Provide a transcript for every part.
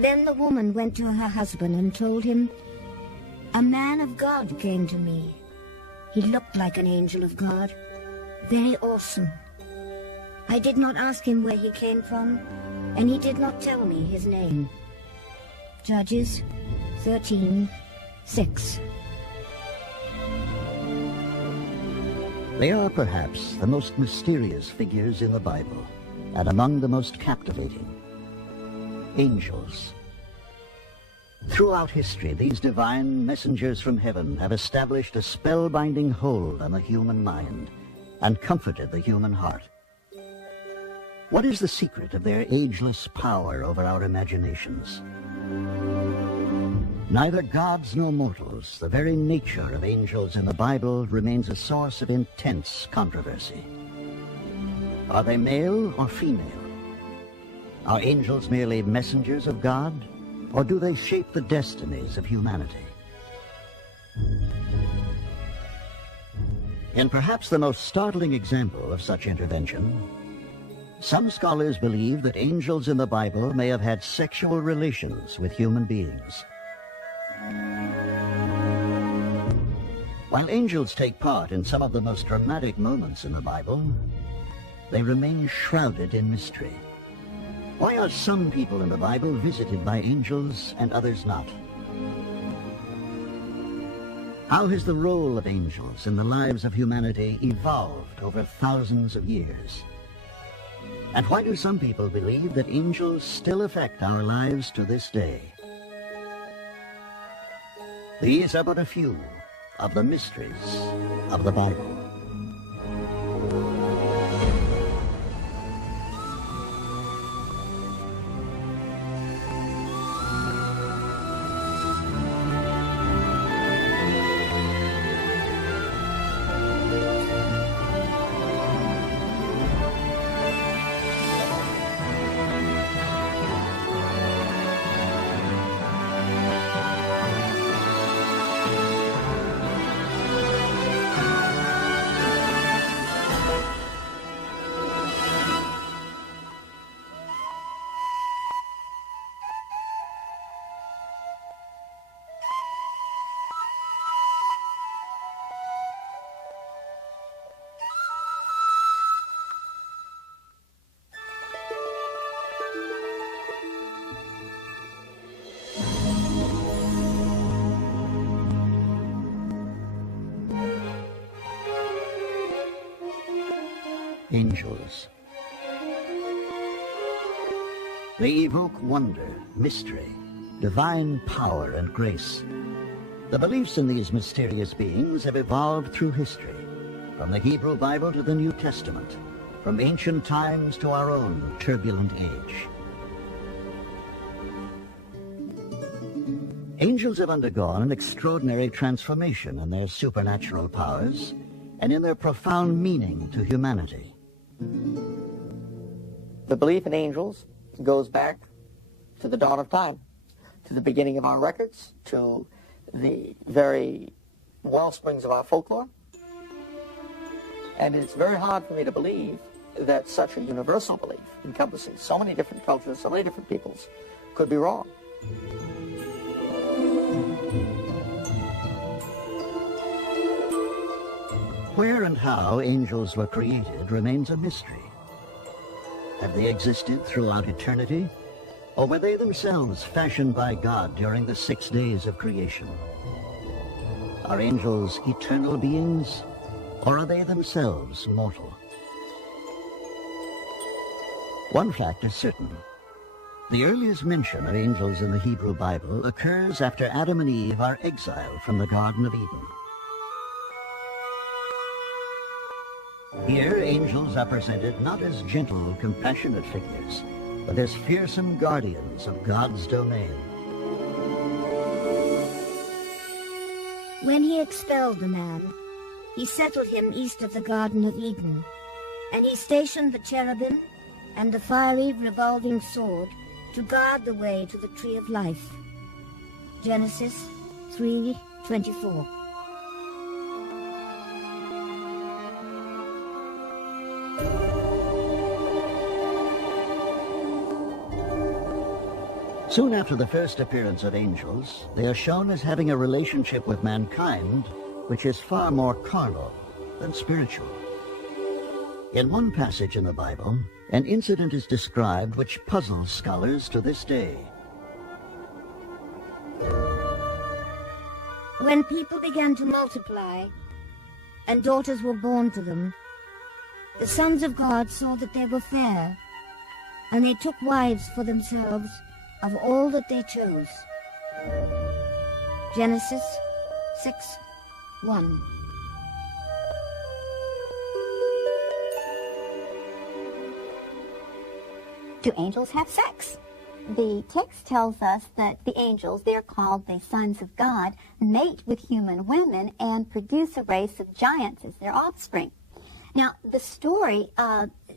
Then the woman went to her husband and told him, "A man of God came to me. He looked like an angel of God, very awesome. I did not ask him where he came from, and he did not tell me his name." Judges 13:6. They are perhaps the most mysterious figures in the Bible, and among the most captivating. Angels. Throughout history, these divine messengers from heaven have established a spellbinding hold on the human mind and comforted the human heart. What is the secret of their ageless power over our imaginations? Neither gods nor mortals, the very nature of angels in the Bible remains a source of intense controversy. Are they male or female? Are angels merely messengers of God, or do they shape the destinies of humanity? In perhaps the most startling example of such intervention, some scholars believe that angels in the Bible may have had sexual relations with human beings. While angels take part in some of the most dramatic moments in the Bible, they remain shrouded in mystery. Why are some people in the Bible visited by angels and others not? How has the role of angels in the lives of humanity evolved over thousands of years? And why do some people believe that angels still affect our lives to this day? These are but a few of the mysteries of the Bible. Angels. They evoke wonder, mystery, divine power, and grace. The beliefs in these mysterious beings have evolved through history, from the Hebrew Bible to the New Testament, from ancient times to our own turbulent age. Angels have undergone an extraordinary transformation in their supernatural powers and in their profound meaning to humanity. The belief in angels goes back to the dawn of time, to the beginning of our records, to the very wellsprings of our folklore. And it's very hard for me to believe that such a universal belief, encompassing so many different cultures, so many different peoples, could be wrong. Where and how angels were created remains a mystery. Have they existed throughout eternity, or were they themselves fashioned by God during the 6 days of creation? Are angels eternal beings, or are they themselves mortal? One fact is certain. The earliest mention of angels in the Hebrew Bible occurs after Adam and Eve are exiled from the Garden of Eden. Here, angels are presented not as gentle, compassionate figures, but as fearsome guardians of God's domain. When he expelled the man, he settled him east of the Garden of Eden, and he stationed the cherubim and the fiery revolving sword to guard the way to the tree of life. Genesis 3:24. Soon after the first appearance of angels, they are shown as having a relationship with mankind which is far more carnal than spiritual. In one passage in the Bible, an incident is described which puzzles scholars to this day. When people began to multiply, and daughters were born to them, the sons of God saw that they were fair, and they took wives for themselves of all that they chose. Genesis 6:1. Do angels have sex? The text tells us that the angels, they're called the sons of God, mate with human women and produce a race of giants as their offspring. Now, the story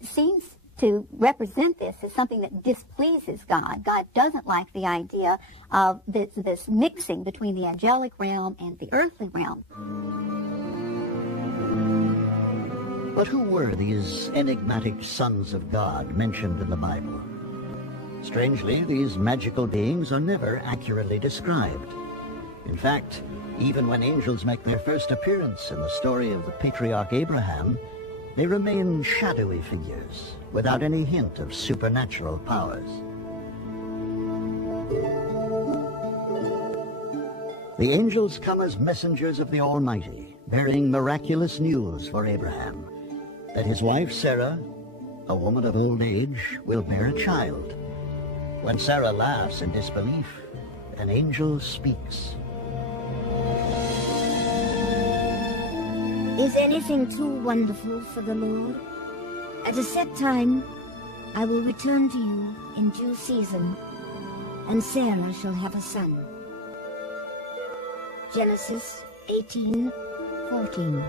seems to represent this as something that displeases God. God doesn't like the idea of this mixing between the angelic realm and the earthly realm. But who were these enigmatic sons of God mentioned in the Bible? Strangely, these magical beings are never accurately described. In fact, even when angels make their first appearance in the story of the patriarch Abraham, they remain shadowy figures without any hint of supernatural powers. The angels come as messengers of the Almighty, bearing miraculous news for Abraham, that his wife Sarah, a woman of old age, will bear a child. When Sarah laughs in disbelief, an angel speaks. Is anything too wonderful for the Lord? At a set time, I will return to you in due season, and Sarah shall have a son. Genesis 18:14.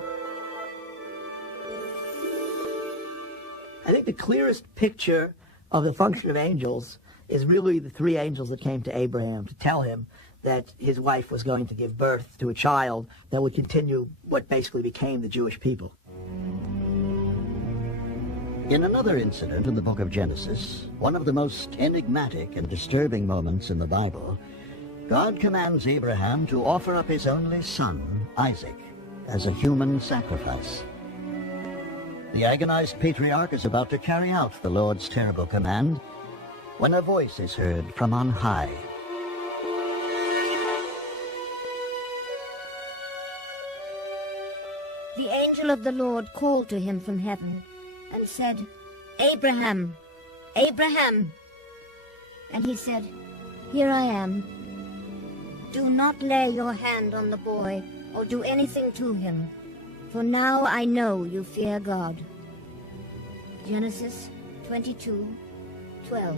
I think the clearest picture of the function of angels is really the three angels that came to Abraham to tell him that his wife was going to give birth to a child that would continue what basically became the Jewish people. In another incident in the book of Genesis, one of the most enigmatic and disturbing moments in the Bible, God commands Abraham to offer up his only son, Isaac, as a human sacrifice. The agonized patriarch is about to carry out the Lord's terrible command when a voice is heard from on high. The angel of the Lord called to him from heaven and said, Abraham, Abraham. And he said, Here I am. Do not lay your hand on the boy or do anything to him, for now I know you fear God. Genesis 22:12.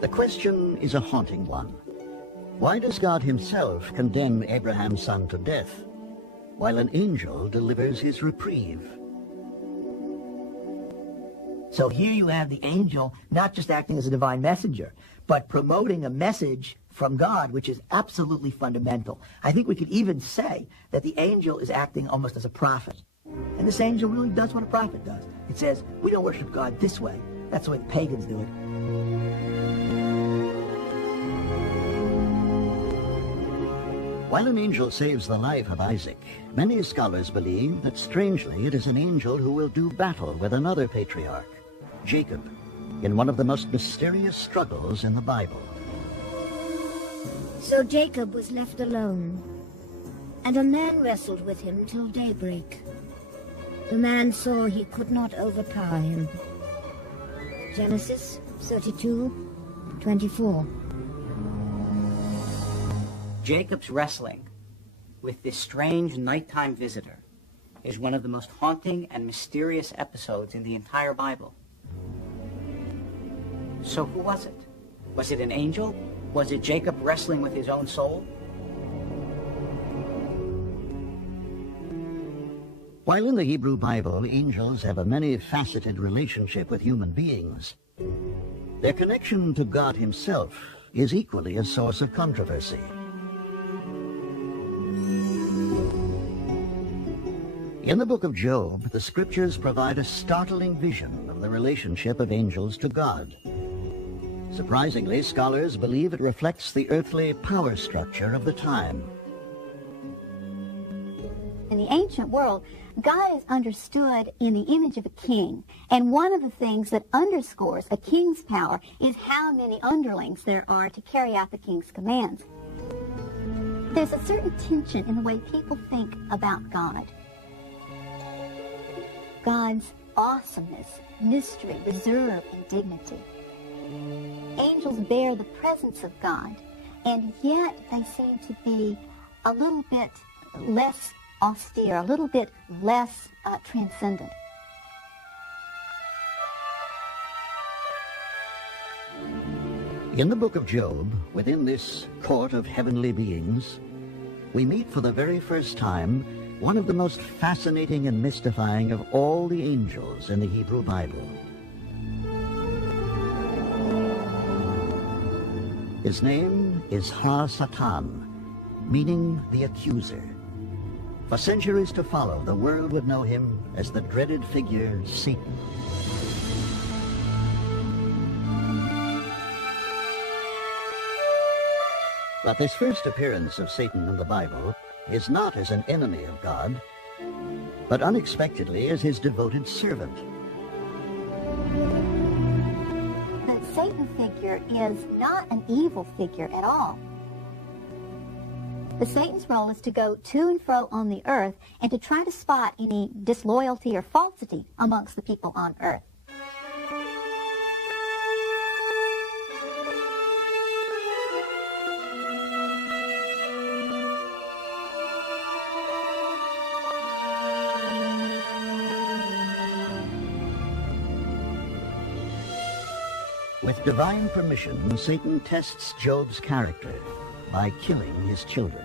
The question is a haunting one. Why does God himself condemn Abraham's son to death, while an angel delivers his reprieve? So here you have the angel not just acting as a divine messenger, but promoting a message from God, which is absolutely fundamental. I think we could even say that the angel is acting almost as a prophet. And this angel really does what a prophet does. It says, we don't worship God this way. That's the way the pagans do it. While an angel saves the life of Isaac, many scholars believe that strangely it is an angel who will do battle with another patriarch, Jacob, in one of the most mysterious struggles in the Bible. So Jacob was left alone, and a man wrestled with him till daybreak. The man saw he could not overpower him. Genesis 32:24. Jacob's wrestling with this strange nighttime visitor is one of the most haunting and mysterious episodes in the entire Bible. So who was it? Was it an angel? Was it Jacob wrestling with his own soul? While in the Hebrew Bible, angels have a many-faceted relationship with human beings, their connection to God himself is equally a source of controversy. In the book of Job, the scriptures provide a startling vision of the relationship of angels to God. Surprisingly, scholars believe it reflects the earthly power structure of the time. In the ancient world, God is understood in the image of a king. And one of the things that underscores a king's power is how many underlings there are to carry out the king's commands. There's a certain tension in the way people think about God. God's awesomeness, mystery, reserve, and dignity. Angels bear the presence of God, and yet they seem to be a little bit less austere, a little bit less transcendent. In the book of Job, within this court of heavenly beings, we meet for the very first time one of the most fascinating and mystifying of all the angels in the Hebrew Bible. His name is Ha-Satan, meaning the accuser. For centuries to follow, the world would know him as the dreaded figure Satan. But this first appearance of Satan in the Bible is not as an enemy of God, but unexpectedly as his devoted servant. The Satan figure is not an evil figure at all. The Satan's role is to go to and fro on the earth and to try to spot any disloyalty or falsity amongst the people on earth. With divine permission, Satan tests Job's character by killing his children.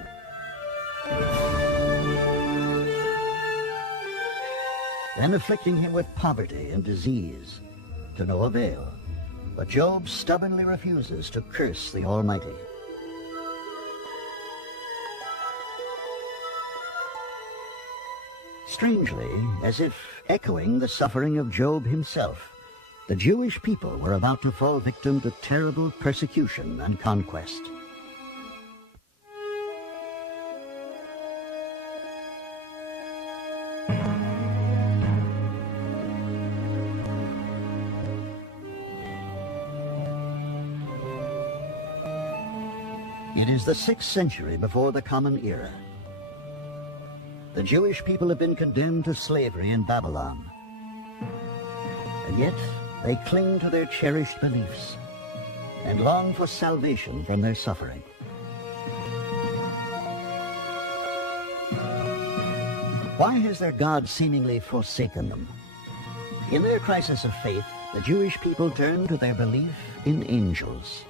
Then afflicting him with poverty and disease, to no avail. But Job stubbornly refuses to curse the Almighty. Strangely, as if echoing the suffering of Job himself, the Jewish people were about to fall victim to terrible persecution and conquest. It is the 6th century before the Common Era. The Jewish people have been condemned to slavery in Babylon. And yet, they cling to their cherished beliefs and long for salvation from their suffering. Why has their God seemingly forsaken them? In their crisis of faith, the Jewish people turn to their belief in angels.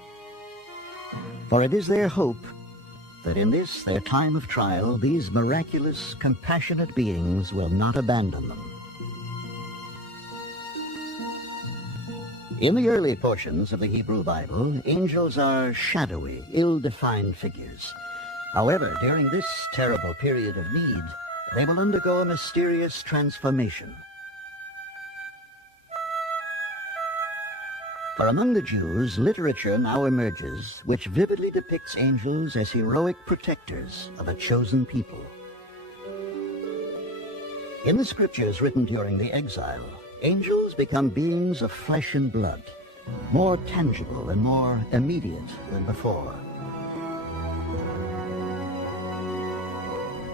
For it is their hope that in this, their time of trial, these miraculous, compassionate beings will not abandon them. In the early portions of the Hebrew Bible, angels are shadowy, ill-defined figures. However, during this terrible period of need, they will undergo a mysterious transformation. For among the Jews, literature now emerges which vividly depicts angels as heroic protectors of a chosen people. In the scriptures written during the exile, angels become beings of flesh and blood, more tangible and more immediate than before.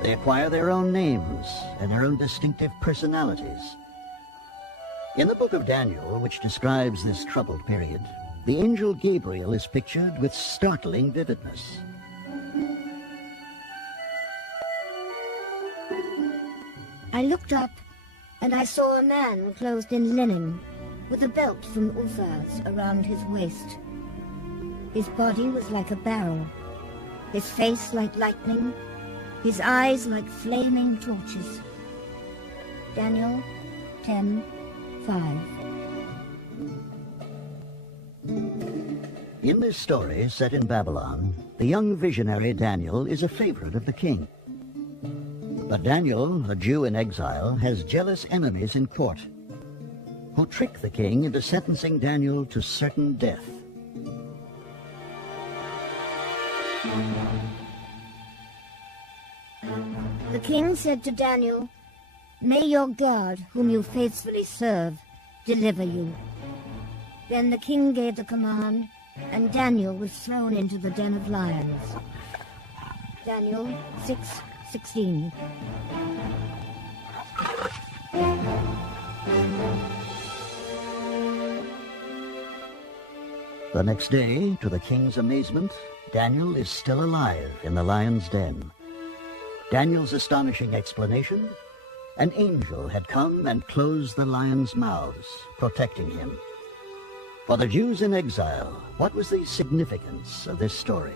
They acquire their own names and their own distinctive personalities. In the book of Daniel, which describes this troubled period, the angel Gabriel is pictured with startling vividness. I looked up, and I saw a man clothed in linen, with a belt from Uphaz around his waist. His body was like a barrel, his face like lightning, his eyes like flaming torches. Daniel 10:5. In this story, set in Babylon, the young visionary Daniel is a favorite of the king. But Daniel, a Jew in exile, has jealous enemies in court who trick the king into sentencing Daniel to certain death. The king said to Daniel, "May your God, whom you faithfully serve, deliver you." Then the king gave the command, and Daniel was thrown into the den of lions. Daniel 6:16. The next day, to the king's amazement, Daniel is still alive in the lion's den. Daniel's astonishing explanation: an angel had come and closed the lions' mouths, protecting him. For the Jews in exile, what was the significance of this story?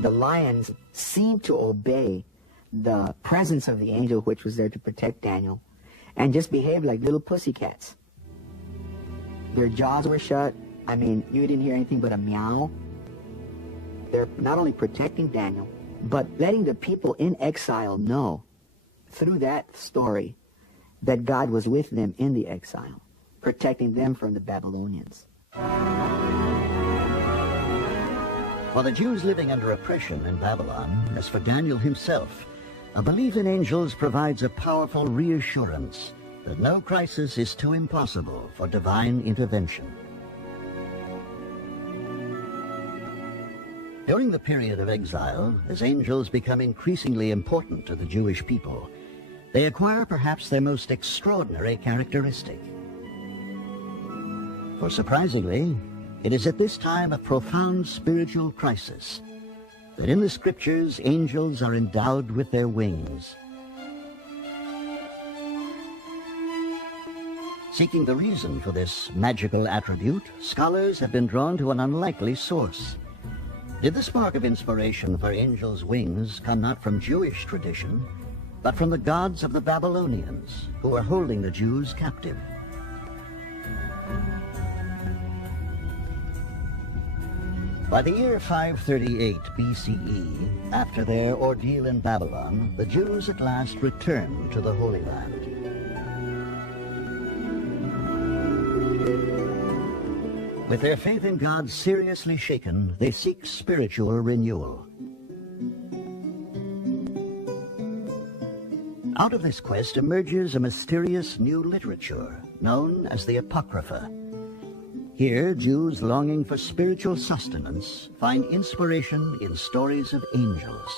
The lions seemed to obey the presence of the angel which was there to protect Daniel and just behaved like little pussycats. Their jaws were shut. I mean, you didn't hear anything but a meow. They're not only protecting Daniel, but letting the people in exile know through that story that God was with them in the exile, protecting them from the Babylonians. For the Jews living under oppression in Babylon, as for Daniel himself, a belief in angels provides a powerful reassurance that no crisis is too impossible for divine intervention. During the period of exile, as angels become increasingly important to the Jewish people, they acquire perhaps their most extraordinary characteristic. For surprisingly, it is at this time of profound spiritual crisis that in the scriptures angels are endowed with their wings. Seeking the reason for this magical attribute, scholars have been drawn to an unlikely source. Did the spark of inspiration for angels' wings come not from Jewish tradition, but from the gods of the Babylonians, who were holding the Jews captive? By the year 538 BCE, after their ordeal in Babylon, the Jews at last returned to the Holy Land. With their faith in God seriously shaken, they seek spiritual renewal. Out of this quest emerges a mysterious new literature known as the Apocrypha. Here, Jews longing for spiritual sustenance find inspiration in stories of angels.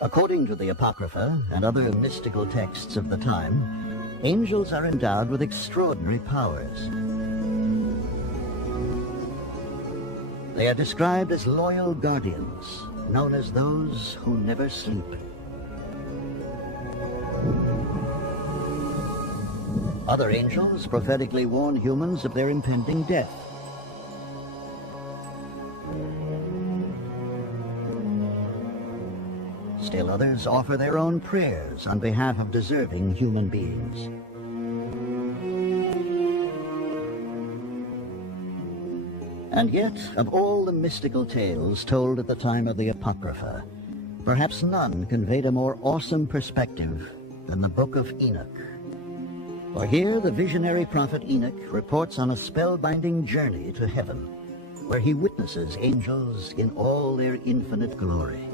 According to the Apocrypha and other mystical texts of the time, angels are endowed with extraordinary powers. They are described as loyal guardians, known as those who never sleep. Other angels prophetically warn humans of their impending death. Still others offer their own prayers on behalf of deserving human beings. And yet, of all the mystical tales told at the time of the Apocrypha, perhaps none conveyed a more awesome perspective than the Book of Enoch. For here the visionary prophet Enoch reports on a spellbinding journey to heaven, where he witnesses angels in all their infinite glory.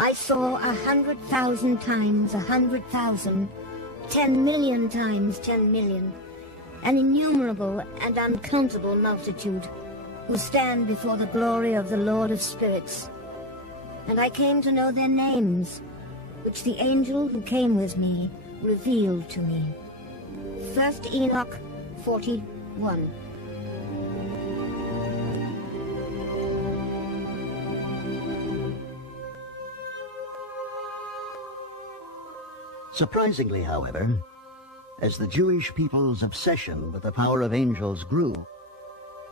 I saw 100,000 times 100,000, 10 million times 10 million, an innumerable and uncountable multitude, who stand before the glory of the Lord of Spirits. And I came to know their names, which the angel who came with me revealed to me. 1 Enoch 41. Surprisingly, however, as the Jewish people's obsession with the power of angels grew,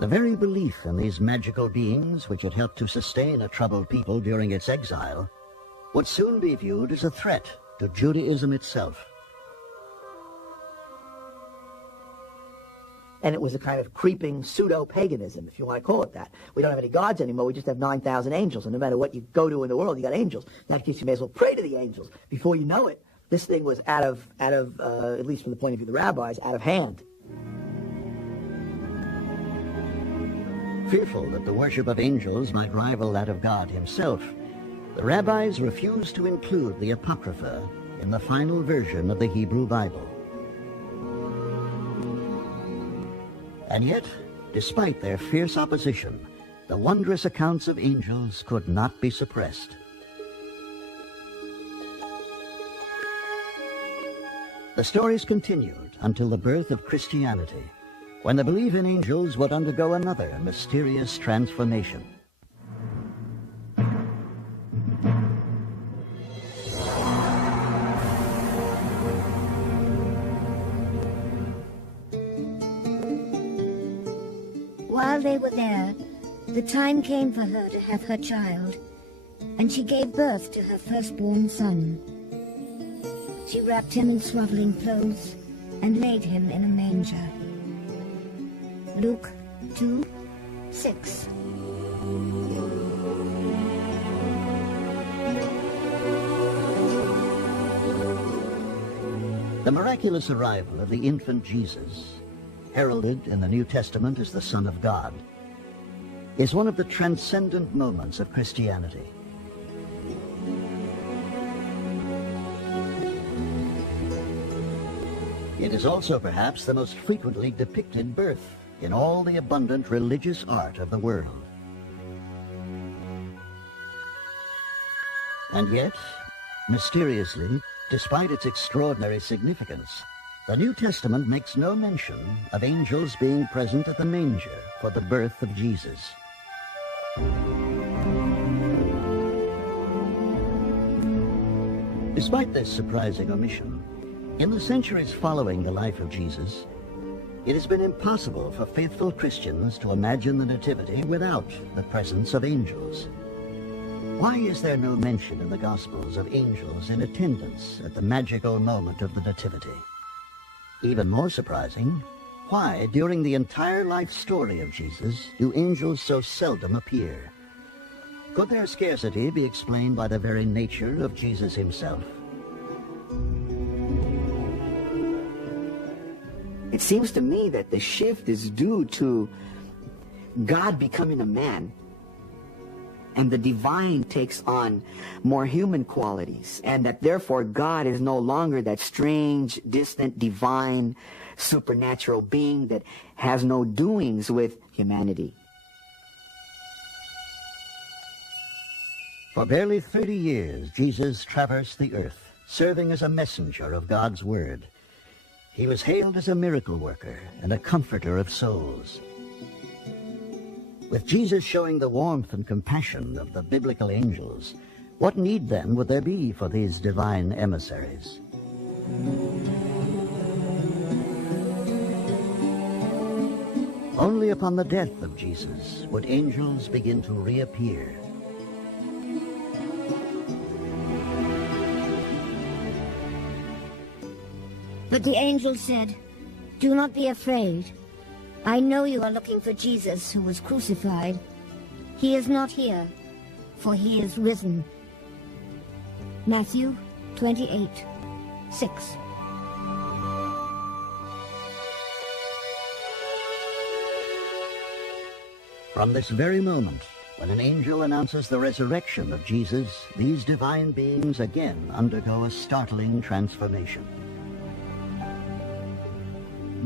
the very belief in these magical beings which had helped to sustain a troubled people during its exile would soon be viewed as a threat to Judaism itself. and it was a kind of creeping pseudo-paganism, if you want to call it that. We don't have any gods anymore. We just have 9,000 angels, and no matter what you go to in the world, you got angels. In that case, you may as well pray to the angels. Before you know it, this thing was out of at least from the point of view of the rabbis, out of hand. Fearful that the worship of angels might rival that of God himself, the rabbis refused to include the Apocrypha in the final version of the Hebrew Bible. And yet, despite their fierce opposition, the wondrous accounts of angels could not be suppressed. The stories continued until the birth of Christianity, when the belief in angels would undergo another mysterious transformation. While they were there, the time came for her to have her child, and she gave birth to her firstborn son. She wrapped him in swaddling clothes and laid him in a manger. Luke 2:6. The miraculous arrival of the infant Jesus, heralded in the New Testament as the Son of God, is one of the transcendent moments of Christianity. It is also perhaps the most frequently depicted birth in all the abundant religious art of the world. And yet, mysteriously, despite its extraordinary significance, the New Testament makes no mention of angels being present at the manger for the birth of Jesus. Despite this surprising omission, in the centuries following the life of Jesus, it has been impossible for faithful Christians to imagine the Nativity without the presence of angels. Why is there no mention in the Gospels of angels in attendance at the magical moment of the Nativity? Even more surprising, why, during the entire life story of Jesus, do angels so seldom appear? Could their scarcity be explained by the very nature of Jesus himself? It seems to me that the shift is due to God becoming a man, and the divine takes on more human qualities, and that therefore God is no longer that strange, distant, divine, supernatural being that has no doings with humanity. For barely 30 years, Jesus traversed the earth, serving as a messenger of God's word. He was hailed as a miracle worker and a comforter of souls. With Jesus showing the warmth and compassion of the biblical angels, what need then would there be for these divine emissaries? Only upon the death of Jesus would angels begin to reappear. But the angel said, "Do not be afraid. I know you are looking for Jesus who was crucified. He is not here, for he is risen." Matthew 28:6. From this very moment, when an angel announces the resurrection of Jesus, these divine beings again undergo a startling transformation.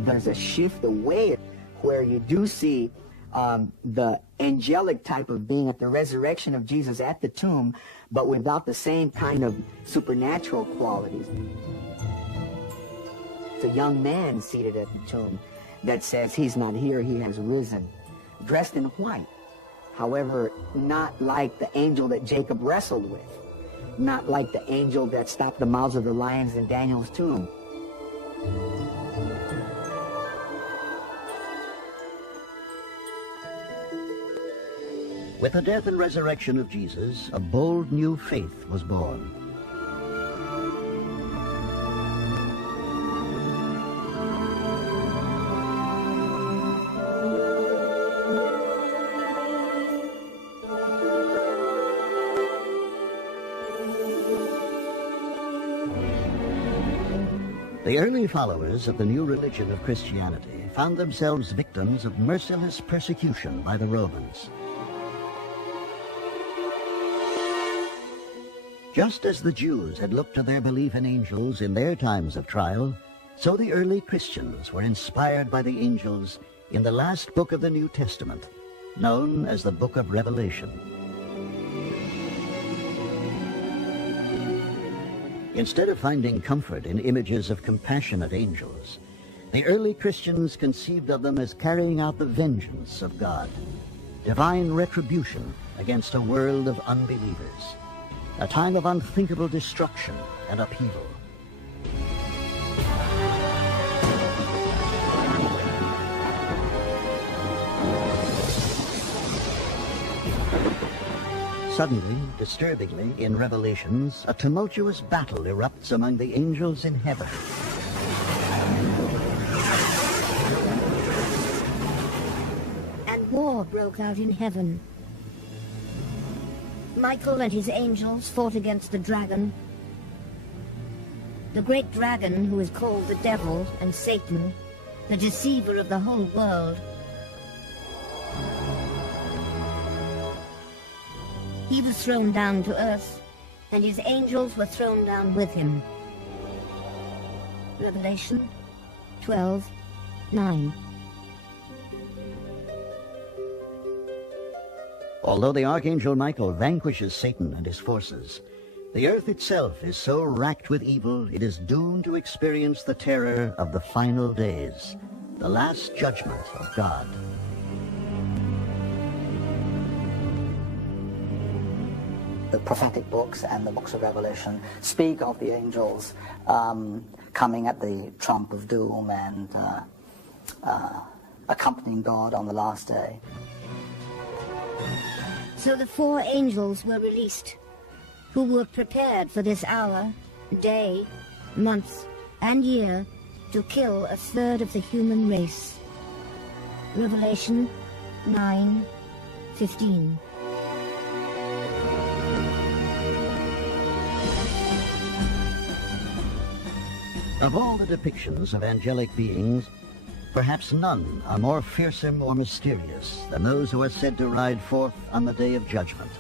There's a shift away where you do see the angelic type of being at the resurrection of Jesus at the tomb, but without the same kind of supernatural qualities. It's a young man seated at the tomb that says he's not here, he has risen, dressed in white. However, not like the angel that Jacob wrestled with, not like the angel that stopped the mouths of the lions in Daniel's tomb. With the death and resurrection of Jesus, a bold new faith was born. The early followers of the new religion of Christianity found themselves victims of merciless persecution by the Romans. Just as the Jews had looked to their belief in angels in their times of trial, so the early Christians were inspired by the angels in the last book of the New Testament, known as the Book of Revelation. Instead of finding comfort in images of compassionate angels, the early Christians conceived of them as carrying out the vengeance of God, divine retribution against a world of unbelievers, a time of unthinkable destruction and upheaval. Suddenly, disturbingly, in Revelations, a tumultuous battle erupts among the angels in heaven. And war broke out in heaven. Michael and his angels fought against the dragon. The great dragon, who is called the devil and Satan, the deceiver of the whole world. He was thrown down to earth, and his angels were thrown down with him. Revelation 12:9. Although the Archangel Michael vanquishes Satan and his forces, the earth itself is so racked with evil it is doomed to experience the terror of the final days, the last judgment of God. The prophetic books and the books of Revelation speak of the angels coming at the trump of doom and accompanying God on the last day. So the 4 angels were released, who were prepared for this hour, day, month, and year to kill a third of the human race. Revelation 9:15. Of all the depictions of angelic beings, perhaps none are more fearsome or mysterious than those who are said to ride forth on the day of judgment.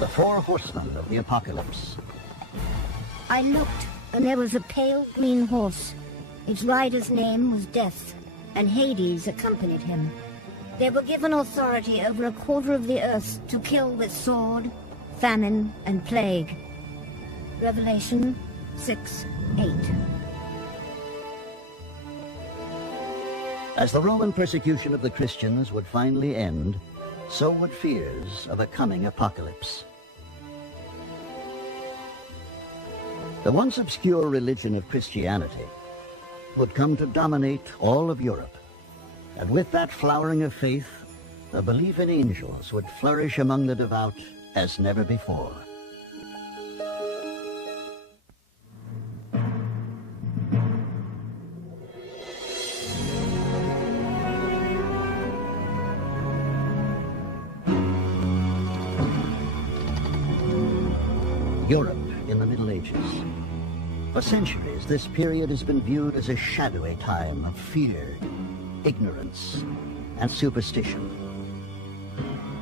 The 4 horsemen of the apocalypse. I looked, and there was a pale green horse. Its rider's name was Death, and Hades accompanied him. They were given authority over a quarter of the earth to kill with sword, famine, and plague. Revelation 6:8. As the Roman persecution of the Christians would finally end, so would fears of a coming apocalypse. The once obscure religion of Christianity would come to dominate all of Europe, and with that flowering of faith, the belief in angels would flourish among the devout as never before. Europe in the Middle Ages. For centuries, this period has been viewed as a shadowy time of fear, ignorance, and superstition.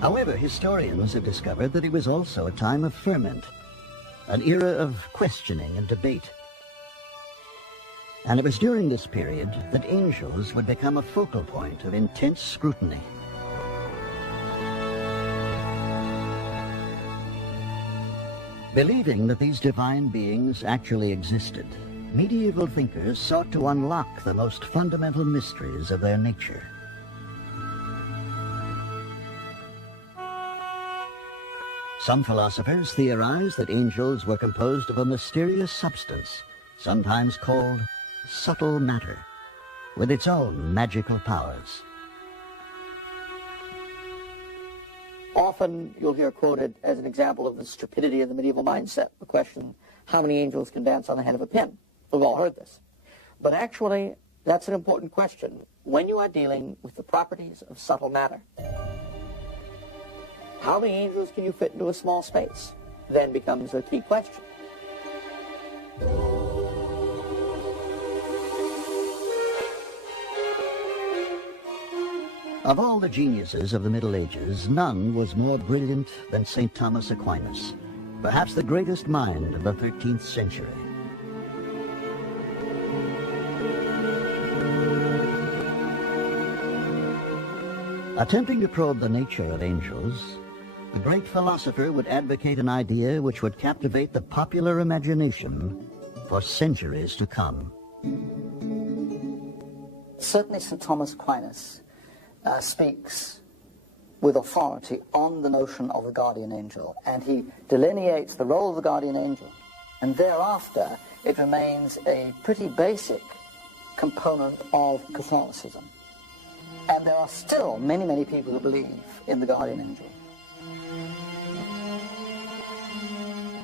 However, historians have discovered that it was also a time of ferment, an era of questioning and debate. And it was during this period that angels would become a focal point of intense scrutiny. Believing that these divine beings actually existed, medieval thinkers sought to unlock the most fundamental mysteries of their nature. Some philosophers theorized that angels were composed of a mysterious substance, sometimes called subtle matter, with its own magical powers. Often you'll hear quoted as an example of the stupidity of the medieval mindset, the question, how many angels can dance on the head of a pin? We've all heard this. But actually, that's an important question. When you are dealing with the properties of subtle matter, how many angels can you fit into a small space? then becomes a key question. Of all the geniuses of the Middle Ages, none was more brilliant than St. Thomas Aquinas, perhaps the greatest mind of the 13th century. Attempting to probe the nature of angels, the great philosopher would advocate an idea which would captivate the popular imagination for centuries to come. Certainly St. Thomas Aquinas speaks with authority on the notion of the guardian angel, and he delineates the role of the guardian angel, and thereafter it remains a pretty basic component of Catholicism. And there are still many, many people who believe in the guardian angel.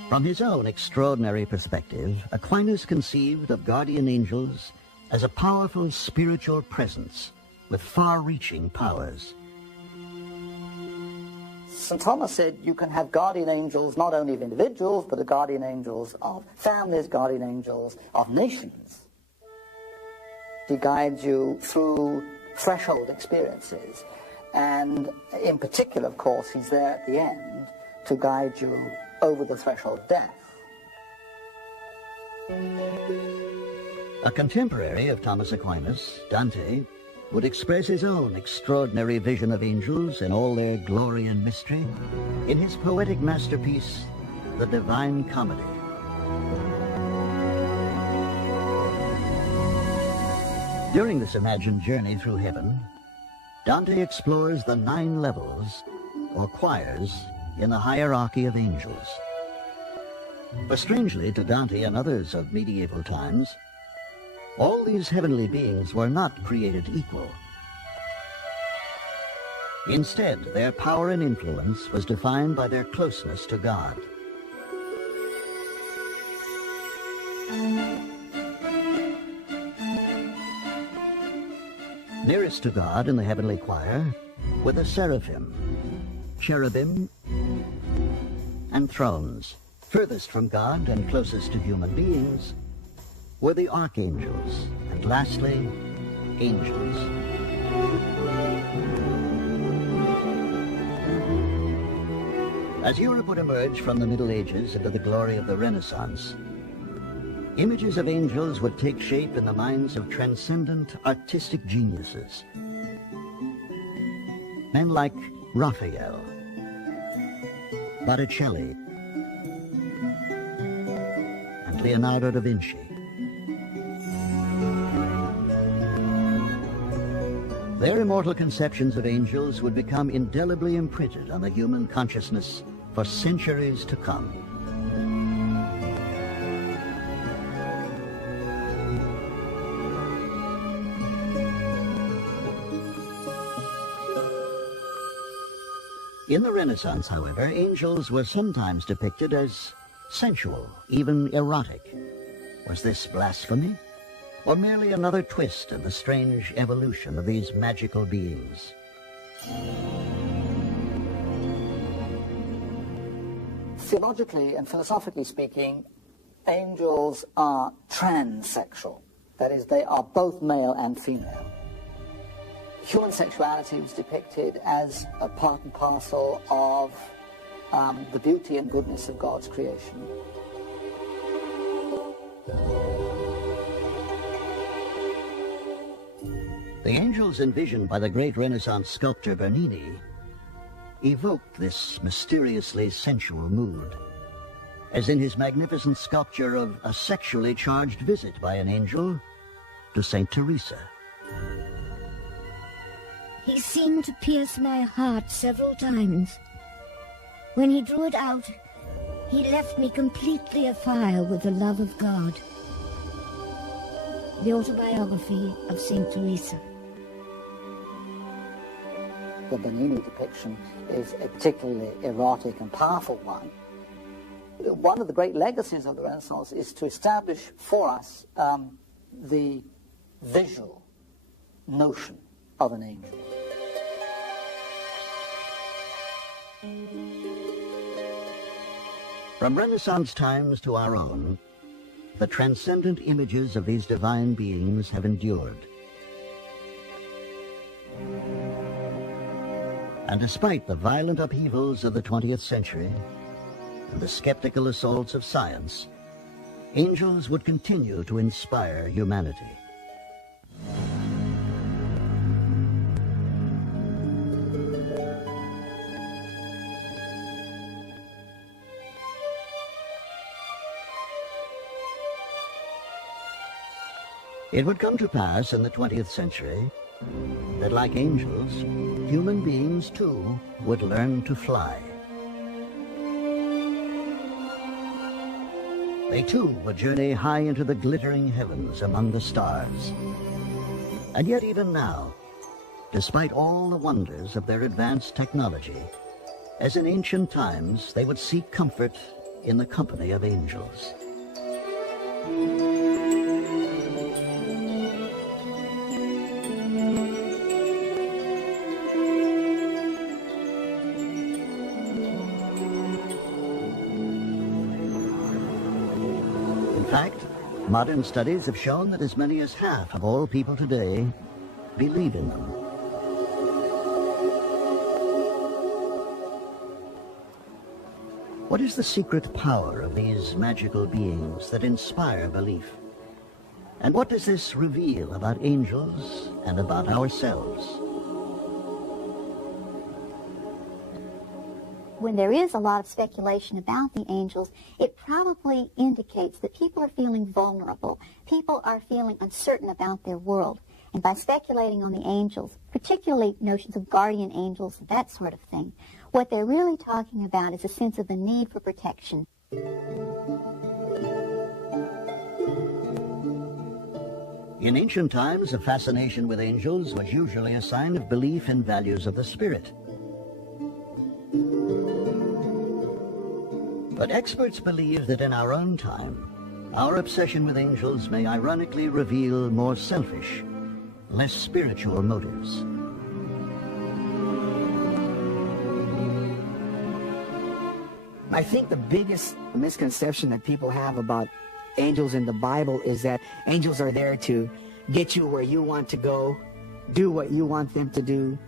From his own extraordinary perspective, Aquinas conceived of guardian angels as a powerful spiritual presence with far-reaching powers. St. Thomas said you can have guardian angels not only of individuals, but the guardian angels of families, guardian angels of nations. He guides you through threshold experiences, and in particular, of course, he's there at the end to guide you over the threshold of death. A contemporary of Thomas Aquinas, Dante, would express his own extraordinary vision of angels in all their glory and mystery in his poetic masterpiece, The Divine Comedy. During this imagined journey through heaven, Dante explores the 9 levels, or choirs, in the hierarchy of angels. But strangely to Dante and others of medieval times, all these heavenly beings were not created equal. Instead, their power and influence was defined by their closeness to God. Nearest to God in the heavenly choir were the seraphim, cherubim, and thrones. Furthest from God and closest to human beings were the archangels, and lastly, angels. As Europe would emerge from the Middle Ages into the glory of the Renaissance, images of angels would take shape in the minds of transcendent artistic geniuses. Men like Raphael, Botticelli, and Leonardo da Vinci. Their immortal conceptions of angels would become indelibly imprinted on the human consciousness for centuries to come. In the Renaissance, however, angels were sometimes depicted as sensual, even erotic. Was this blasphemy? Or merely another twist in the strange evolution of these magical beings? Theologically and philosophically speaking, angels are transsexual. That is, they are both male and female. Human sexuality was depicted as a part and parcel of the beauty and goodness of God's creation. The angels envisioned by the great Renaissance sculptor Bernini evoked this mysteriously sensual mood, as in his magnificent sculpture of a sexually charged visit by an angel to Saint Teresa. He seemed to pierce my heart several times. When he drew it out, he left me completely afire with the love of God. The Autobiography of Saint Teresa. The Bernini depiction is a particularly erotic and powerful one. One of the great legacies of the Renaissance is to establish for us the visual notion of an angel. From Renaissance times to our own, the transcendent images of these divine beings have endured. And despite the violent upheavals of the 20th century and the skeptical assaults of science, angels would continue to inspire humanity. It would come to pass in the 20th century that, like angels, human beings too would learn to fly. They too would journey high into the glittering heavens among the stars. And yet even now, despite all the wonders of their advanced technology, as in ancient times, they would seek comfort in the company of angels. In fact, modern studies have shown that as many as half of all people today believe in them. What is the secret power of these magical beings that inspire belief? And what does this reveal about angels and about ourselves? When there is a lot of speculation about the angels, it probably indicates that people are feeling vulnerable. People are feeling uncertain about their world. And by speculating on the angels, particularly notions of guardian angels, that sort of thing, what they're really talking about is a sense of the need for protection. In ancient times, a fascination with angels was usually a sign of belief in values of the spirit. But experts believe that in our own time, our obsession with angels may ironically reveal more selfish, less spiritual motives. I think the biggest misconception that people have about angels in the Bible is that angels are there to get you where you want to go, do what you want them to do,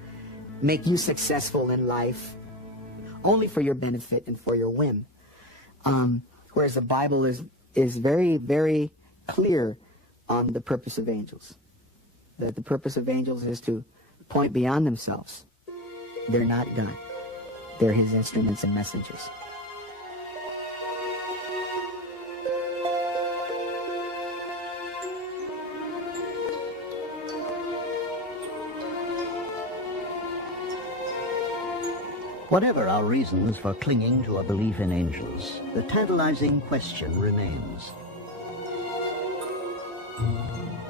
make you successful in life, only for your benefit and for your whim. Whereas the Bible is very, very clear on the purpose of angels. That the purpose of angels is to point beyond themselves. They're not God. They're his instruments and messengers. Whatever our reasons for clinging to a belief in angels, the tantalizing question remains.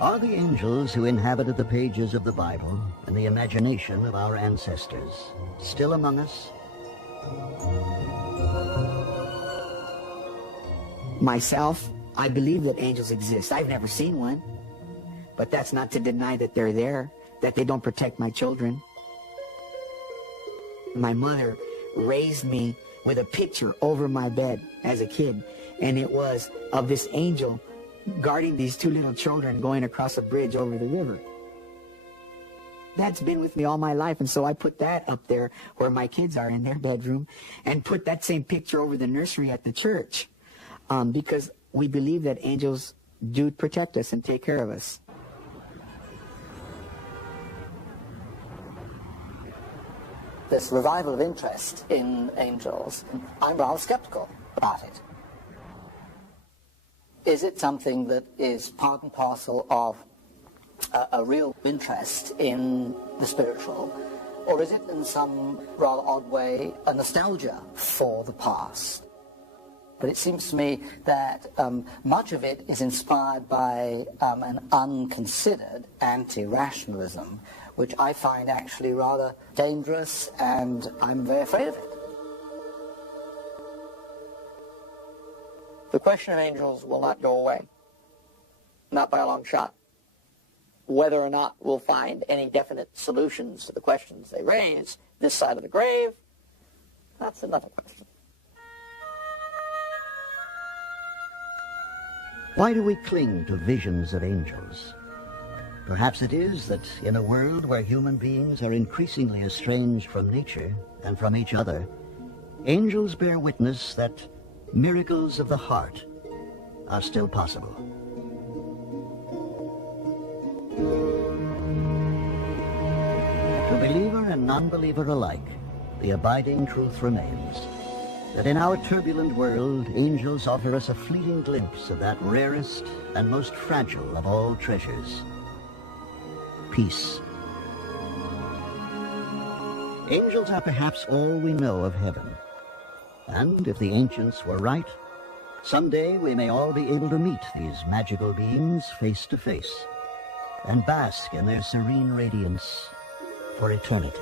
Are the angels who inhabited the pages of the Bible and the imagination of our ancestors still among us? Myself, I believe that angels exist. I've never seen one. But that's not to deny that they're there, that they don't protect my children. My mother raised me with a picture over my bed as a kid, and it was of this angel guarding these two little children going across a bridge over the river. That's been with me all my life, and so I put that up there where my kids are in their bedroom, and put that same picture over the nursery at the church, because we believe that angels do protect us and take care of us. This revival of interest in angels, I'm rather skeptical about it. Is it something that is part and parcel of a real interest in the spiritual, or is it in some rather odd way a nostalgia for the past? But it seems to me that much of it is inspired by an unconsidered anti-rationalism, which I find actually rather dangerous, and I'm very afraid of it. The question of angels will not go away, not by a long shot. Whether or not we'll find any definite solutions to the questions they raise this side of the grave, that's another question. Why do we cling to visions of angels? Perhaps it is that in a world where human beings are increasingly estranged from nature and from each other, angels bear witness that miracles of the heart are still possible. To believer and non-believer alike, the abiding truth remains that in our turbulent world, angels offer us a fleeting glimpse of that rarest and most fragile of all treasures, peace. Angels are perhaps all we know of heaven. And if the ancients were right, someday we may all be able to meet these magical beings face to face and bask in their serene radiance for eternity.